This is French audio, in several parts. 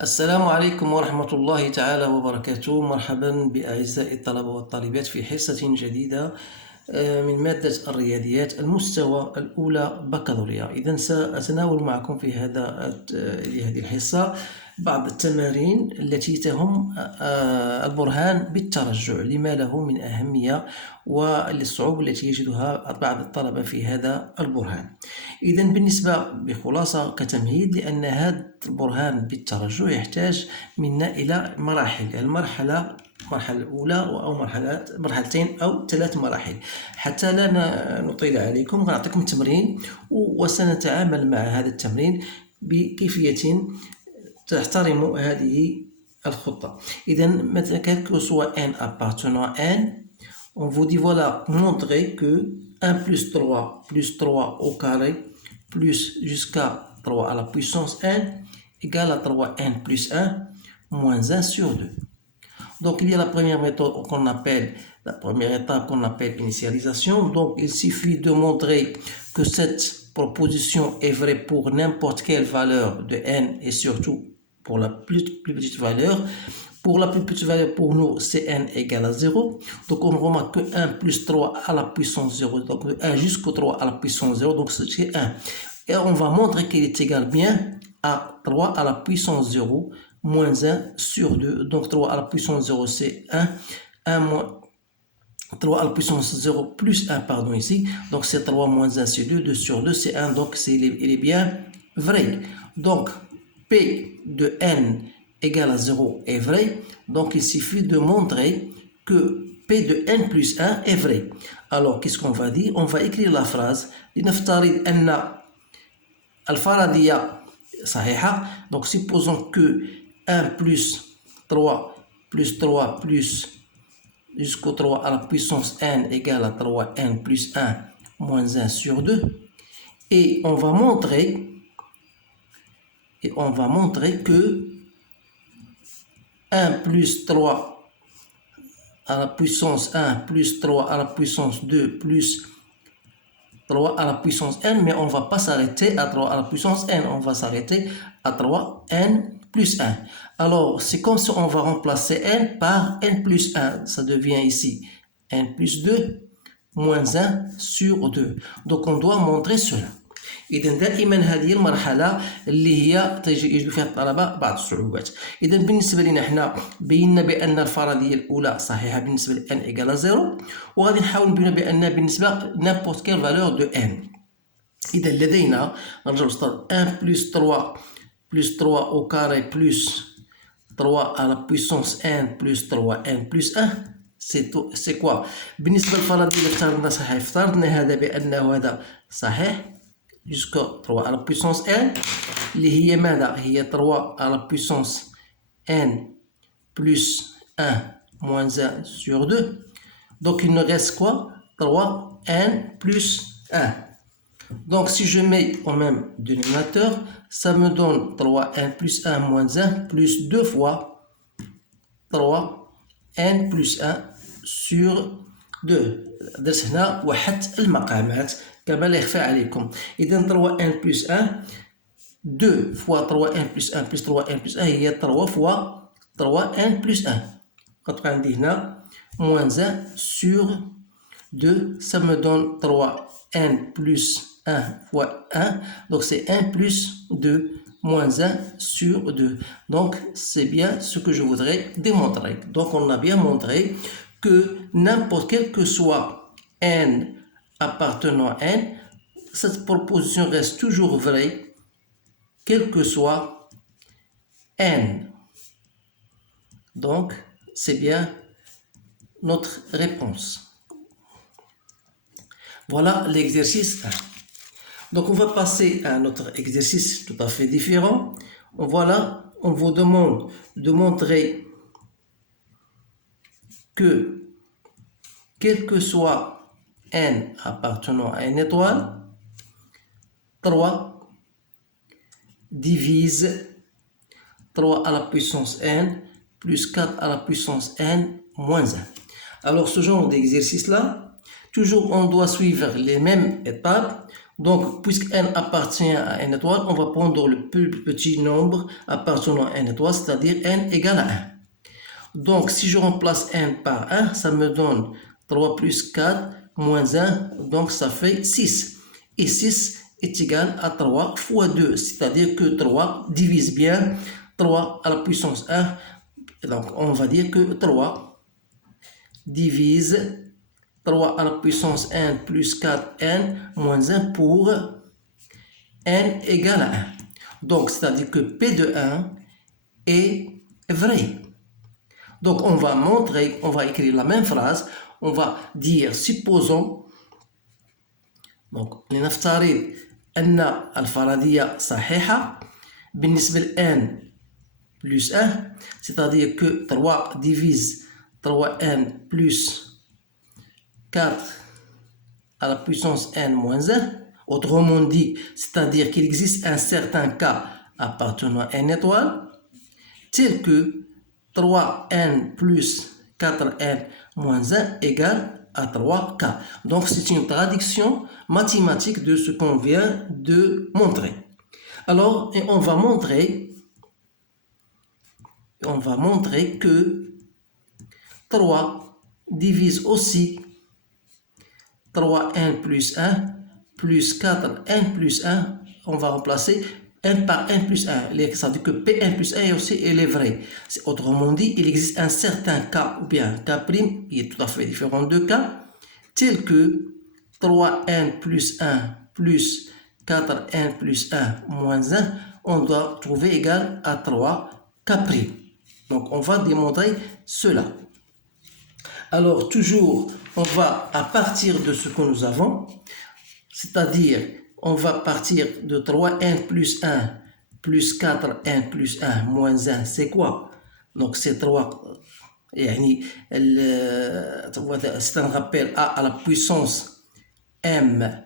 السلام عليكم ورحمة الله تعالى وبركاته. مرحبا بأعزائي الطلبة والطالبات في حصة جديدة من مادة الرياضيات المستوى الأولى بكالوريا. إذن سأتناول معكم في هذه الحصة بعض التمارين التي تهم البرهان بالترجع، لما له من أهمية وللصعوبة التي يجدها بعض الطلبة في هذا البرهان. إذن بالنسبة بخلاصة كتمهيد، لأن هذا البرهان بالترجع يحتاج منا إلى مراحل. المرحلة الأولى أو مرحلتين أو 3 مراحل. حتى لا نطيل عليكم غنعطيكم تمرين وسنتعامل مع هذا التمرين بكيفية تحترم هذه الخطة. إذن مثلا quel que soit n appartenant à n, on vous dit voilà, montrer que 1 plus 3 au carré plus jusqu'à 3 à la puissance n égale à 3n plus 1 moins 1 sur 2. Donc il y a la première méthode qu'on appelle, la première étape qu'on appelle initialisation. Donc il suffit de montrer que cette proposition est vraie pour n'importe quelle valeur de n et surtout pour la plus petite valeur. Pour la plus petite valeur, pour nous, c'est n égale à 0. Donc on remarque que 1 plus 3 à la puissance 0, donc 1 jusqu'au 3 à la puissance 0, donc c'est 1. Et on va montrer qu'il est égal bien à 3 à la puissance 0 moins 1 sur 2. Donc 3 à la puissance 0, c'est 1. 1 moins 3 à la puissance 0 plus 1, pardon, ici. Donc c'est 3 moins 1, c'est 2. 2 sur 2, c'est 1. Donc il est bien vrai. Donc P de n égale à 0 est vrai. Donc il suffit de montrer que P de n plus 1 est vrai. Alors qu'est-ce qu'on va dire? On va écrire la phrase لنفترض أن الفرضية صحيحة. Donc supposons que 1 plus 3 plus 3 plus jusqu'au 3 à la puissance n égale à 3n plus 1 moins 1 sur 2. Et on va montrer que 1 plus 3 à la puissance 1 plus 3 à la puissance 2 plus 3 à la puissance n, mais on ne va pas s'arrêter à 3 à la puissance n, on va s'arrêter à 3n plus 1. Alors, c'est comme si on va remplacer n par n plus 1. Ça devient ici n plus 2 moins 1 sur 2. Donc, on doit montrer cela. إذن دائما هذه المرحلة اللي هي يجد فيها الطلبة بعض الصعوبات. إذن بالنسبة لنا احنا بينا بأن الفرضية الأولى صحيحة بالنسبة ل n إيكال 0، وغادي نحاول نبين بأن بالنسبة n'importe quelle valeur de n. إذن لدينا نرجع للأسطر 1 plus 3 au carré plus 3 à la puissance n plus 3n plus 1. c'est quoi؟ بالنسبة للفرضية اللي افترضنا صحيح، افترضنا هذا بأنه هذا صحيح jusqu'à 3 à la puissance n, اللي هي ماذا؟ هي 3 à la puissance n plus 1 moins 1 sur 2. Donc il nous reste quoi? 3n plus 1. Donc si je mets au même dénominateur, ça me donne 3n plus 1 moins 1 plus 2 fois 3n plus 1 sur 2. درت هنا وحدت المقامات كما لا يخفى عليكم. إذن 3n plus 1 2 fois 3n plus 1 plus 3n plus 1 هي 3 fois 3n plus 1. كتبقى عندي هنا moins 1 sur 2, ça me donne 3n plus 1 fois 1, donc c'est 1 plus 2 moins 1 sur 2. Donc c'est bien ce que je voudrais démontrer. Donc on a bien montré que n'importe quel que soit n appartenant à n, cette proposition reste toujours vraie, quel que soit n. Donc, c'est bien notre réponse. Voilà l'exercice 1. Donc, on va passer à notre exercice tout à fait différent. Voilà, on vous demande de montrer que, quel que soit n appartenant à une étoile, 3 divise 3 à la puissance n plus 4 à la puissance n moins 1. Alors ce genre d'exercice-là, toujours on doit suivre les mêmes étapes. Donc, puisque n appartient à n étoile, on va prendre le plus petit nombre appartenant à n étoile, c'est-à-dire n égale à 1. Donc, si je remplace n par 1, ça me donne 3 plus 4 moins 1, donc ça fait 6. Et 6 est égal à 3 fois 2, c'est-à-dire que 3 divise bien 3 à la puissance 1. Donc, on va dire que 3 divise 3 à la puissance n plus 4n moins 1 pour n égale à 1. Donc, c'est-à-dire que P de 1 est vrai. Donc, on va montrer, on va écrire la même phrase. On va dire, supposons, donc, لنفترض أن الفرضية صحيحة بالنسبة ل n plus 1, c'est-à-dire que 3 divise 3n plus 4 à la puissance n moins 1, autrement dit, c'est-à-dire qu'il existe un certain cas appartenant à n étoile, tel que 3n plus 4n moins 1 égale à 3k. Donc c'est une traduction mathématique de ce qu'on vient de montrer. Alors, on va montrer que 3 divise aussi 3n plus 1 plus 4n plus 1, on va remplacer n par n plus 1. Ça veut dire que Pn plus 1 aussi il est vrai. Autrement dit, il existe un certain cas, ou bien K', qui est tout à fait différent de K, tel que 3n plus 1 plus 4n plus 1 moins 1, on doit trouver égal à 3K'. Donc, on va démontrer cela. Alors, toujours, on va à partir de ce que nous avons, c'est-à-dire, on va partir de 3n plus 1 plus 4n plus 1 moins 1, c'est quoi? Donc, c'est 3, c'est un rappel a à la puissance m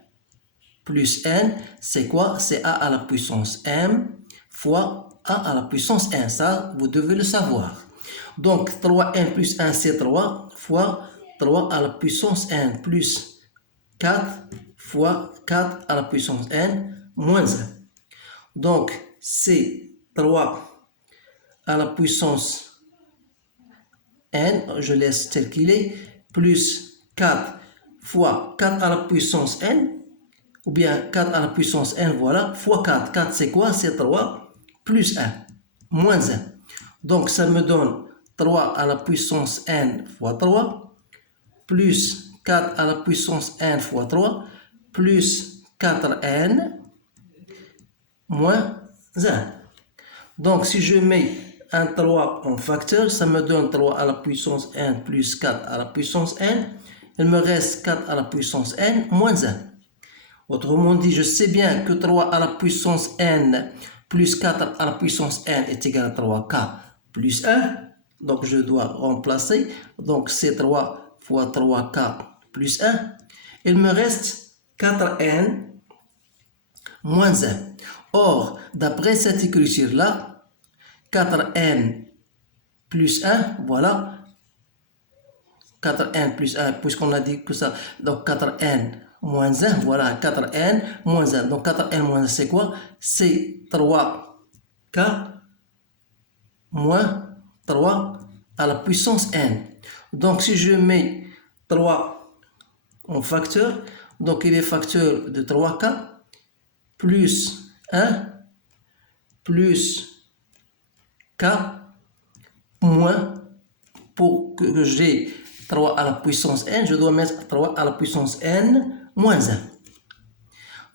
plus n, c'est quoi? C'est a à la puissance m fois a à la puissance n, ça, vous devez le savoir. Donc, 3n plus 1, c'est 3 fois 3 à la puissance n plus 4 fois 4 à la puissance n moins 1. Donc, c'est 3 à la puissance n, je laisse tel qu'il est, plus 4 fois 4 à la puissance n, ou bien 4 à la puissance n, voilà, fois 4. 4, c'est quoi? C'est 3 plus 1, moins 1. Donc, ça me donne 3 à la puissance n fois 3, plus 4 à la puissance n fois 3, plus 4n, moins 1. Donc, si je mets un 3 en facteur, ça me donne 3 à la puissance n plus 4 à la puissance n. Il me reste 4 à la puissance n moins 1. Autrement dit, je sais bien que 3 à la puissance n plus 4 à la puissance n est égal à 3k plus 1. Donc, je dois remplacer. Donc, c'est 3 fois 3k plus 1. Il me reste 4n moins 1. Or, d'après cette écriture-là, 4n plus 1, voilà. 4n plus 1, puisqu'on a dit que ça. Donc, 4n moins 1, voilà, 4n moins 1. Donc, 4n moins 1, c'est quoi? C'est 3k moins 3 à la puissance n. Donc, si je mets 3 en facteur, donc il est facteur de 3k plus 1 plus k moins, pour que j'ai 3 à la puissance n, je dois mettre 3 à la puissance n moins 1.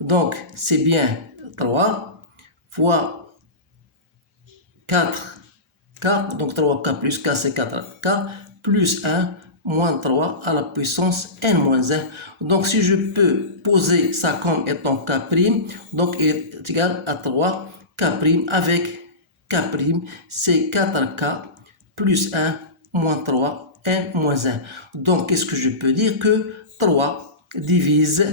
Donc, c'est bien 3 fois 4k, donc 3k plus k, c'est 4k, plus 1 moins 3 à la puissance n moins 1. Donc, si je peux poser ça comme étant k', donc il est égal à 3k' avec k', c'est 4k plus 1 moins 3 n moins 1. Donc, qu'est-ce que je peux dire? Que 3 divise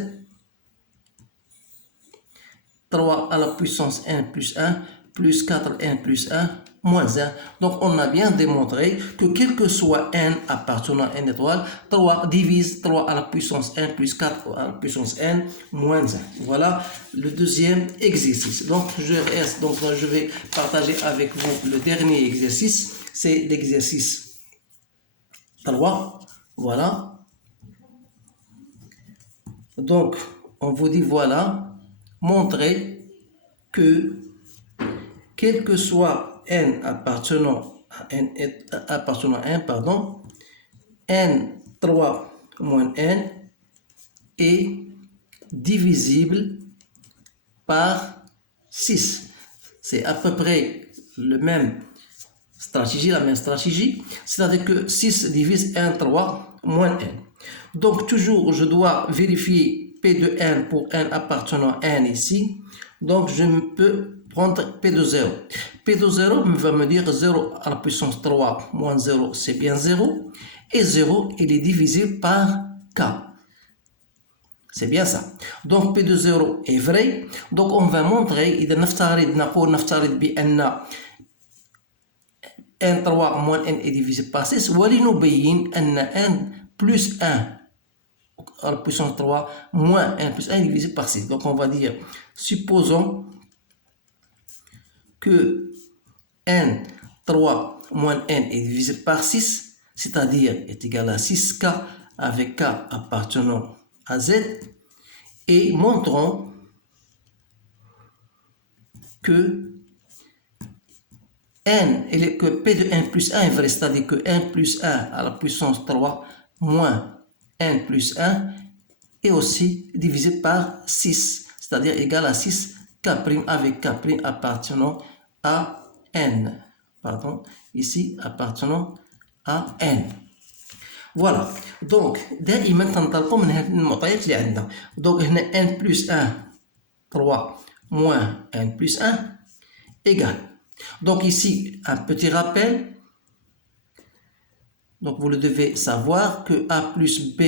3 à la puissance n plus 1 plus 4n plus 1 moins 1. Donc, on a bien démontré que quel que soit n appartenant à n étoile, 3 divise 3 à la puissance n plus 4 à la puissance n moins 1. Voilà le deuxième exercice. Donc, je vais partager avec vous le dernier exercice. C'est l'exercice 3. Voilà. Donc, on vous dit, voilà, montrer que quel que soit n appartenant à n, n3 moins n est divisible par 6. C'est à peu près la même stratégie, c'est-à-dire que 6 divise n3 moins n. Donc toujours, je dois vérifier P de n pour n appartenant à n ici. Donc je peux prendre P de 0. P de 0 va me dire 0 à la puissance 3 moins 0, c'est bien 0. Et 0, il est divisible par k. C'est bien ça. Donc P de 0 est vrai. Donc on va montrer, إذا نفترض بأن n3 moins n est divisé par 6 ولنبين أن n plus 1 à la puissance 3 moins n plus 1 est divisé par 6. Donc on va dire, supposons que n3 moins n est divisé par 6, c'est-à-dire est égal à 6k avec k appartenant à z, et montrons que que P de n plus 1 est vrai, c'est-à-dire que n plus 1 à la puissance 3 moins n plus 1 est aussi divisé par 6, c'est-à-dire égal à 6 k' avec k' appartenant à n. Pardon, ici appartenant à n. Voilà. Donc, دائما تنطلقوا من هذه المعطيات اللي عندنا. Donc, هنا n plus 1 3 moins n plus 1 égale. Donc ici, un petit rappel. Donc vous le devez savoir que a plus b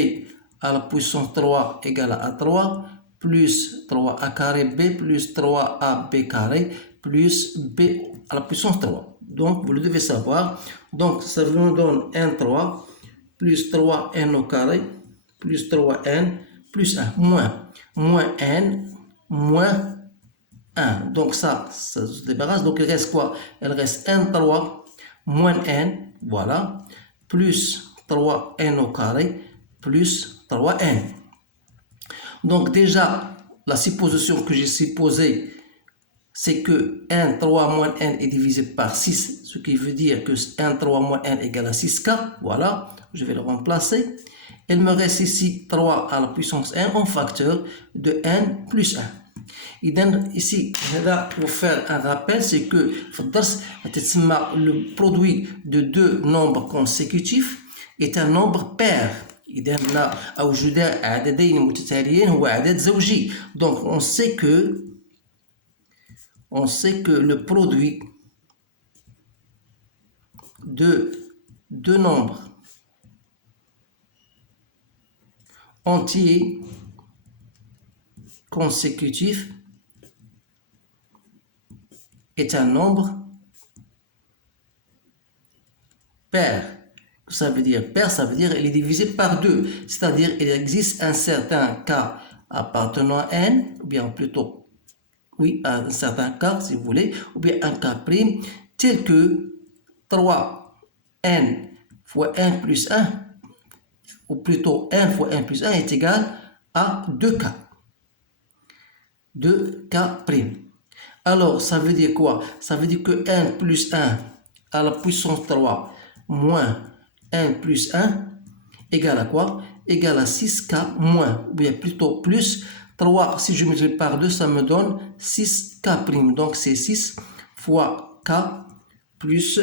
à la puissance 3 égale à a3 plus 3a carré b plus 3ab carré plus b à la puissance 3. Donc vous le devez savoir. Donc ça nous donne n3 plus 3n au carré plus 3n plus 1 moins n moins 1. Donc ça se débarrasse. Donc il reste quoi? Il reste n3 moins n, voilà, plus 3n au carré plus 3n. Donc déjà, la supposition que j'ai supposée, c'est que n3 moins n est divisé par 6, ce qui veut dire que n3 moins n égale à 6k. Voilà, je vais le remplacer. Il me reste ici 3 à la puissance n en facteur de n plus 1. Ici, pour faire un rappel, c'est que le produit de deux nombres consécutifs est un nombre pair. Donc on sait que le produit de deux nombres entiers consécutifs est un nombre pair. Ça veut dire pair, ça veut dire il est divisé par 2, c'est-à-dire il existe un certain k appartenant à n, ou bien plutôt, oui, un certain k si vous voulez, ou bien un k prime, tel que 3n fois n plus 1, ou plutôt n fois n plus 1 est égal à 2k. 2k prime. Alors, ça veut dire quoi? Ça veut dire que n plus 1 à la puissance 3 moins n plus 1 égale à quoi? Égale à 6k moins, ou bien plutôt plus 3, si je multiplie par 2, ça me donne 6k'. Donc, c'est 6 fois k plus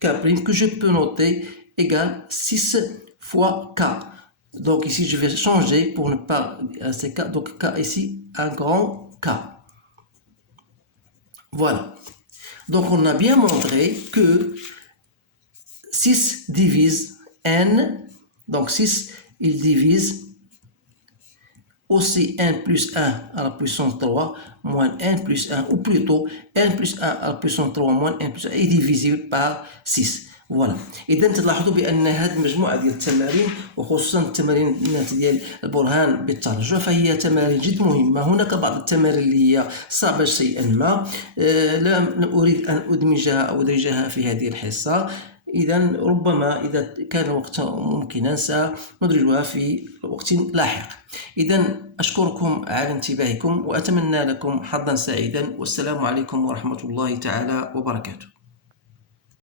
k' que je peux noter égale 6 fois k. Donc, ici, je vais changer pour ne pas... c'est k, donc k ici, un grand k. Voilà. Donc, on a bien montré que 6 divise n. Donc, 6, il divise aussi 1 plus 1 à la puissance 3 moins 1 plus 1, ou plutôt 1 plus 1 à la puissance 3 moins 1 plus 1 est divisible par 6. فوالا. اذا تلاحظوا بان هذه المجموعه ديال التمارين وخصوصا التمارين ديال البرهان بالترجع فهي تمارين جد مهمه. هناك بعض التمارين اللي هي صعبه شيئا ما، لا اريد ان ادمجها او ادرجها في هذه الحصه. اذا ربما اذا كان الوقت ممكنا سندرجها في وقت لاحق. اذا اشكركم على انتباهكم واتمنى لكم حظا سعيدا، والسلام عليكم ورحمه الله تعالى وبركاته.